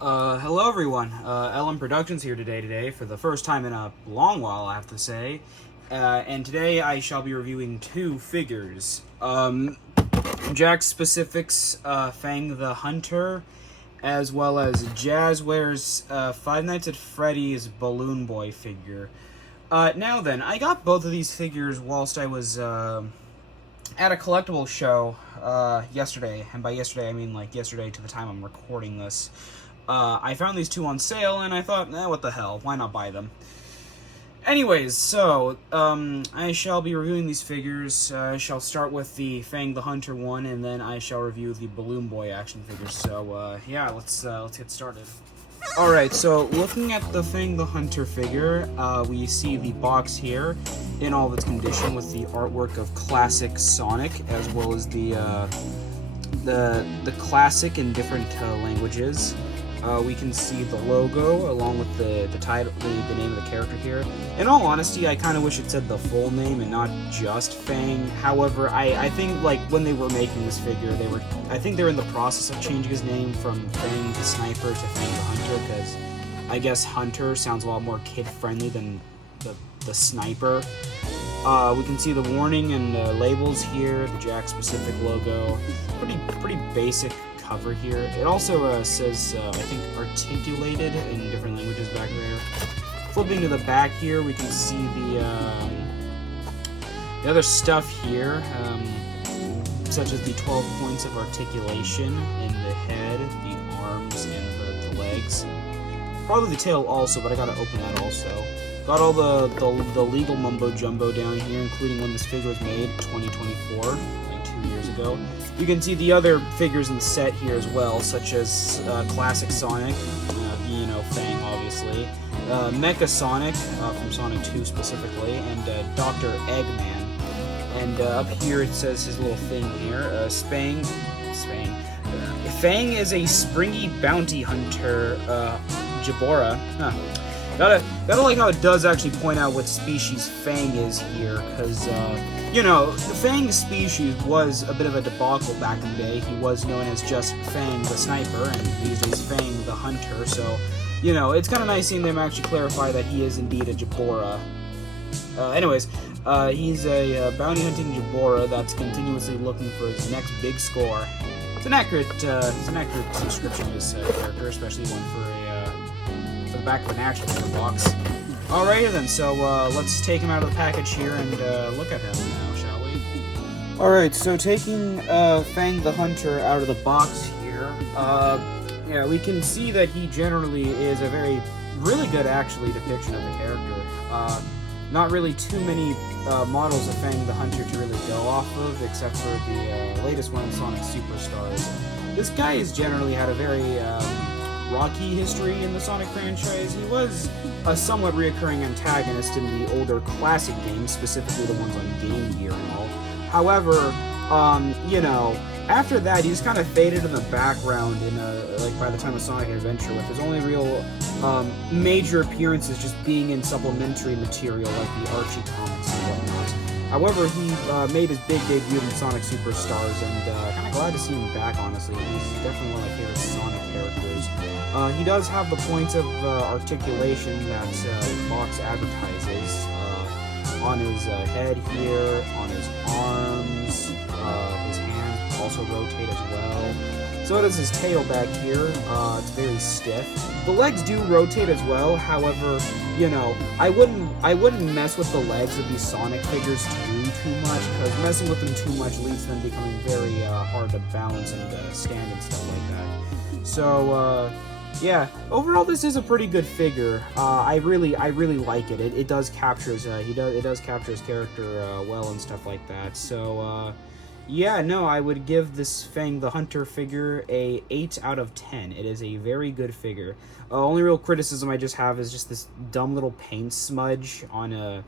Hello everyone. LM Productions here today for the first time in a long while, I have to say. And today I shall be reviewing two figures. JAKK Specifics, Fang the Hunter, as well as Jazwares, Five Nights at Freddy's Balloon Boy figure. Now then, I got both of these figures whilst I was, at a collectible show, yesterday. And by yesterday, I mean, like, yesterday to the time I'm recording this. I found these two on sale, and I thought, what the hell, why not buy them? Anyways, so, I shall be reviewing these figures. I shall start with the Fang the Hunter one, and then I shall review the Balloon Boy action figures. So, yeah, let's get started. Alright, so looking at the Fang the Hunter figure, we see the box here in all of its condition with the artwork of classic Sonic, as well as the classic in different languages. We can see the logo along with the title, the name of the character here. In all honesty, I kind of wish it said the full name and not just Fang. However, I think like when they were making this figure, I think they're in the process of changing his name from Fang the Sniper to Fang the Hunter, because I guess Hunter sounds a lot more kid-friendly than the Sniper. We can see the warning and labels here, the JAKK specific logo. Pretty basic cover here. It also says, I think, articulated in different languages back there. Flipping to the back here, we can see the other stuff here, such as the 12 points of articulation in the head, the arms, and the legs. Probably the tail also, but I gotta open that also. Got all the legal mumbo jumbo down here, including when this figure was made, 2024. 2 years ago. You can see the other figures in the set here as well, such as Classic Sonic, Fang obviously, Mecha Sonic from Sonic 2 specifically, and Dr. Eggman. And up here it says his little thing here, Fang is a springy bounty hunter, Jabora. Huh. Gotta like how it does actually point out what species Fang is here, because, the Fang species was a bit of a debacle back in the day. He was known as just Fang the Sniper, and these days Fang the Hunter, so, it's kind of nice seeing them actually clarify that he is indeed a Jabora. He's a bounty hunting Jabora that's continuously looking for his next big score. It's an accurate description of his character, especially one for the back of an action figure box. Alrighty then, so let's take him out of the package here and look at him now, shall we? Alright, so taking Fang the Hunter out of the box here, we can see that he generally is a really good actually depiction of the character. Not really too many models of Fang the Hunter to really go off of, except for the latest one, Sonic Superstars. This guy has generally had a very rocky history in the Sonic franchise. He was a somewhat reoccurring antagonist in the older classic games, specifically the ones on Game Gear and all. However, after that, he's kind of faded in the background by the time of Sonic Adventure, with his only real major appearances just being in supplementary material like the Archie comics and whatnot. However, he made his big debut in Sonic Superstars, and kind of glad to see him back, honestly. He's definitely one of my favorite Sonic characters. He does have the points of articulation that the box advertises on his head here, on his arms, his hands also rotate as well. So does his tail back here. It's very stiff. The legs do rotate as well. However, I wouldn't mess with the legs of these Sonic figures too much, because messing with them too much leads to them becoming very hard to balance and stand and stuff like that. So, yeah, overall this is a pretty good figure. I really like it. It does capture his capture his character well and stuff like that. So yeah, no, I would give this Fang the Hunter figure a 8 out of 10. It is a very good figure. Only real criticism I just have is just this dumb little paint smudge on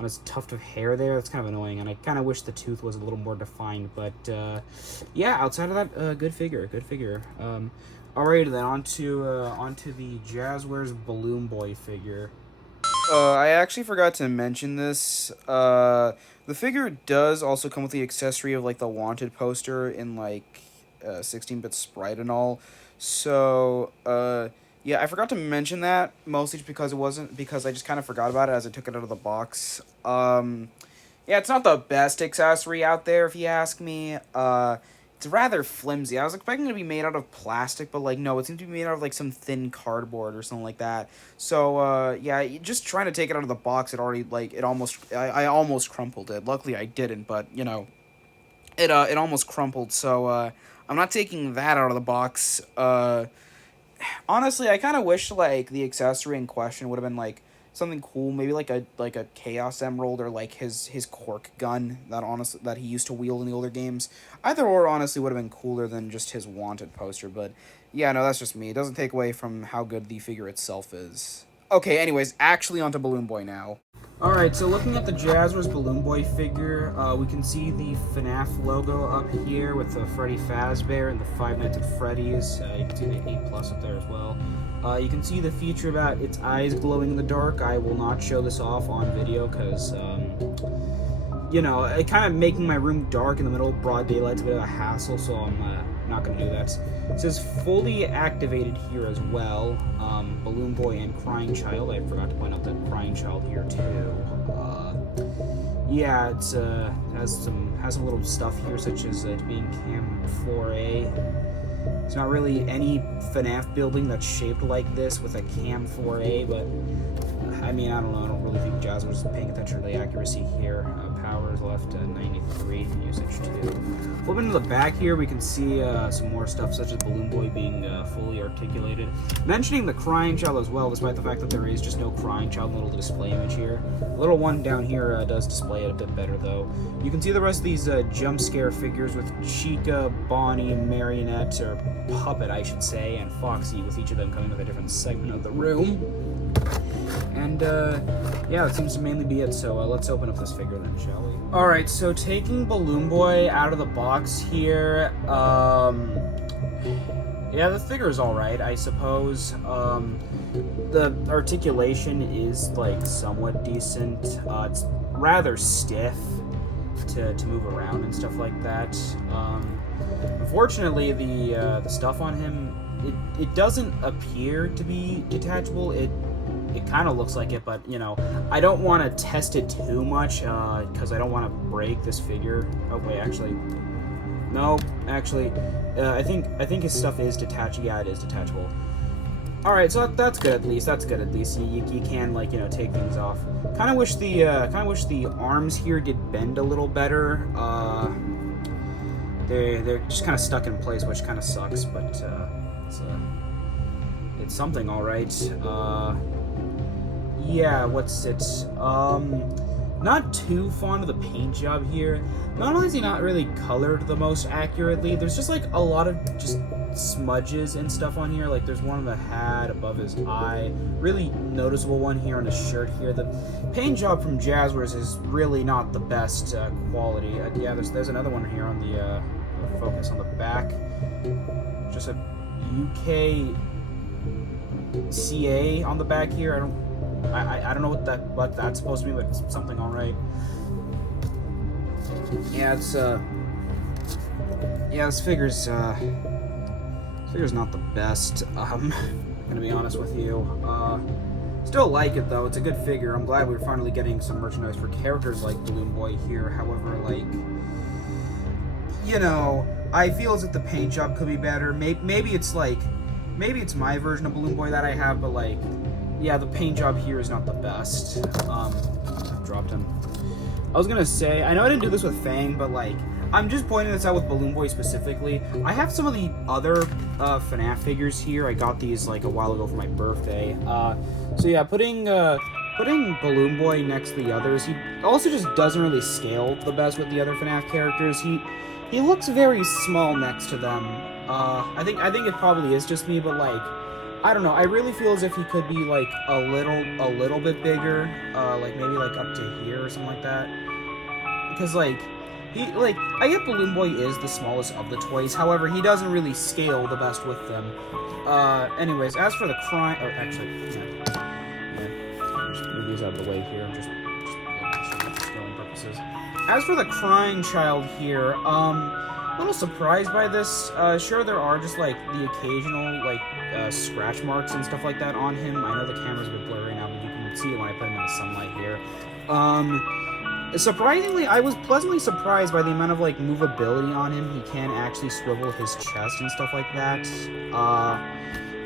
his tuft of hair there. That's kind of annoying, and I kind of wish the tooth was a little more defined. But yeah, outside of that, good figure. Alright, then onto the Jazwares Balloon Boy figure. I actually forgot to mention this. The figure does also come with the accessory of like the wanted poster in like 16-bit sprite and all. So, yeah, I forgot to mention that, mostly just because I just kind of forgot about it as I took it out of the box. Yeah, it's not the best accessory out there, if you ask me. It's rather flimsy. I was expecting it to be made out of plastic, but, like, no, it seems to be made out of, like, some thin cardboard or something like that. So, yeah, just trying to take it out of the box, it already, like, I almost crumpled it. Luckily, I didn't, but, you know, it almost crumpled, so, I'm not taking that out of the box. Honestly, I kind of wish, like, the accessory in question would have been, like, something cool, maybe like a Chaos Emerald, or like his cork gun that he used to wield in the older games. Either or honestly would have been cooler than just his wanted poster, but yeah, no, that's just me. It doesn't take away from how good the figure itself is. Okay, anyways, actually onto Balloon Boy now. Alright, so looking at the Jazwares Balloon Boy figure, we can see the FNaF logo up here with the Freddy Fazbear and the Five Nights at Freddy's. You can see the 8+ up there as well. You can see the feature about its eyes glowing in the dark. I will not show this off on video because, you know, it kind of making my room dark in the middle of broad daylight's a bit of a hassle, so I'm not going to do that. It says fully activated here as well. Balloon Boy and Crying Child. I forgot to point out that Crying Child here too. Yeah, it's has some little stuff here, such as it being Cam 4A. There's not really any FNaF building that's shaped like this with a Cam 4A, but I mean, I don't know. I don't really think Jazwares is paying attention to the accuracy here. Power is left 93, usage 2. Flipping to the back here, we can see some more stuff, such as Balloon Boy being fully articulated. Mentioning the Crying Child as well, despite the fact that there is just no Crying Child in the little display image here. The little one down here does display it a bit better, though. You can see the rest of these jump scare figures with Chica, Bonnie, Marionette, or Puppet, I should say, and Foxy, with each of them coming with a different segment of the room. And, yeah, that seems to mainly be it, so let's open up this figure then, shall we? Alright, so taking Balloon Boy out of the box here, yeah, the figure is alright, I suppose. The articulation is, like, somewhat decent. It's rather stiff to move around and stuff like that. Unfortunately, the stuff on him, it doesn't appear to be detachable. It kind of looks like it, but, you know, I don't want to test it too much, because I don't want to break this figure. Oh, wait, actually, no, actually, I think his stuff is detachable. Yeah, it is detachable. Alright, so that's good at least. That's good at least. You can, like, you know, take things off. Kind of wish the arms here did bend a little better. They're just kind of stuck in place, which kind of sucks, but it's something, alright. Yeah, what's it? Not too fond of the paint job here. Not only is he not really colored the most accurately, there's just, like, a lot of just smudges and stuff on here. Like, there's one on the hat, above his eye. Really noticeable one here on his shirt here. The paint job from Jazwares is really not the best quality. Yeah, there's another one here on the focus on the back. Just a UKCA on the back here. I don't know what that's supposed to be, but it's something alright. Yeah, it's yeah, this figure's not the best. I'm gonna be honest with you. Still like it though. It's a good figure. I'm glad we're finally getting some merchandise for characters like Balloon Boy here. However, like, you know, I feel as if the paint job could be better. Maybe it's my version of Balloon Boy that I have, but, like, yeah, the paint job here is not the best. Dropped him. I was gonna say, I know I didn't do this with Fang, but, like, I'm just pointing this out with Balloon Boy specifically. I have some of the other FNaF figures here. I got these, like, a while ago for my birthday. So yeah, putting Balloon Boy next to the others, he also just doesn't really scale the best with the other FNaF characters. He looks very small next to them. I think it probably is just me, but, like, I don't know. I really feel as if he could be, like, a little bit bigger, like maybe like up to here or something like that. Because, like, I get Balloon Boy is the smallest of the toys. However, he doesn't really scale the best with them. Anyways, as for the crying, oh, actually, just move these out of the way here, just for showing purposes. As for the Crying Child here, a little surprised by this. Sure, there are just like the occasional like scratch marks and stuff like that on him. I know the camera's a bit blurry now, but you can see it when I put him in the sunlight here. Surprisingly, I was pleasantly surprised by the amount of like movability on him. He can actually swivel his chest and stuff like that.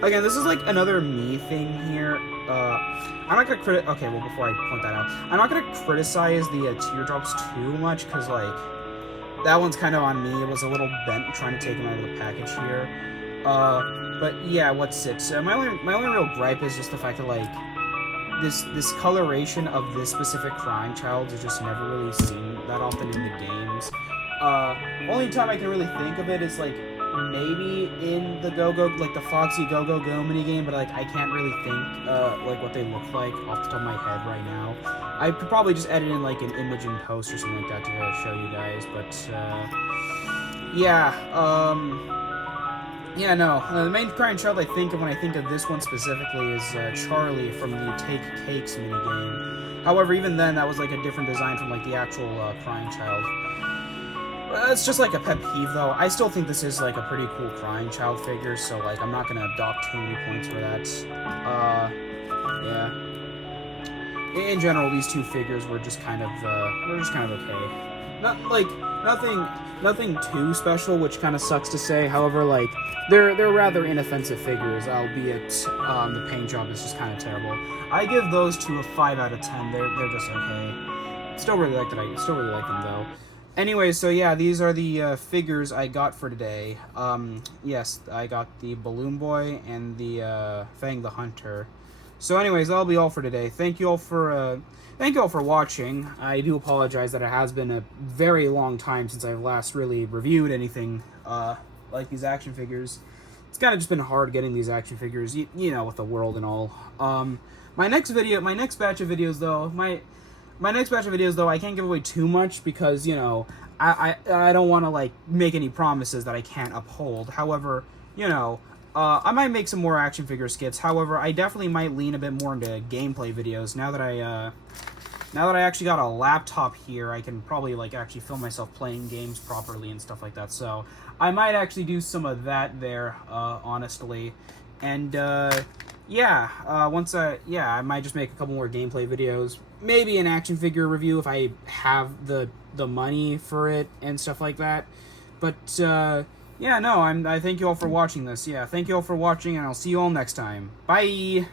Again, this is like another me thing here. I'm not gonna okay, well, before I point that out, I'm not gonna criticize the teardrops too much, because like that one's kind of on me. It was a little bent trying to take him out of the package here. But yeah, what's it? My only real gripe is just the fact that like this coloration of this specific crying child is just never really seen that often in the games. Only time I can really think of it is like maybe in the like the Foxy Go Go Go minigame, but like I can't really think like what they look like off the top of my head right now. I could probably just edit in like an image in post or something like that to show you guys, but yeah, no. The main crying child I think of when I think of this one specifically is Charlie from the Take Cakes minigame. However, even then, that was like a different design from like the actual crying child. It's just like a pet peeve, though. I still think this is like a pretty cool crying child figure, so like I'm not gonna dock too many points for that. Yeah. In general, these two figures were just kind of okay. Not like nothing too special, which kind of sucks to say. However, like they're rather inoffensive figures, albeit the paint job is just kind of terrible. I give those two a 5 out of 10. They're just okay. Still really like them though. Anyway, so yeah, these are the figures I got for today. Yes, I got the Balloon Boy and the Fang the Hunter. So anyways, that'll be all for today. Thank you all for watching. I do apologize that it has been a very long time since I've last really reviewed anything like these action figures. It's kind of just been hard getting these action figures, you know, with the world and all. My next batch of videos though, I can't give away too much because, you know, I don't want to like make any promises that I can't uphold. However, you know, I might make some more action figure skits. However, I definitely might lean a bit more into gameplay videos. Now that I actually got a laptop here, I can probably like actually film myself playing games properly and stuff like that. So I might actually do some of that there, honestly. And yeah, I might just make a couple more gameplay videos. Maybe an action figure review if I have the money for it and stuff like that. But yeah, no, I thank you all for watching this. Yeah, thank you all for watching, and I'll see you all next time. Bye!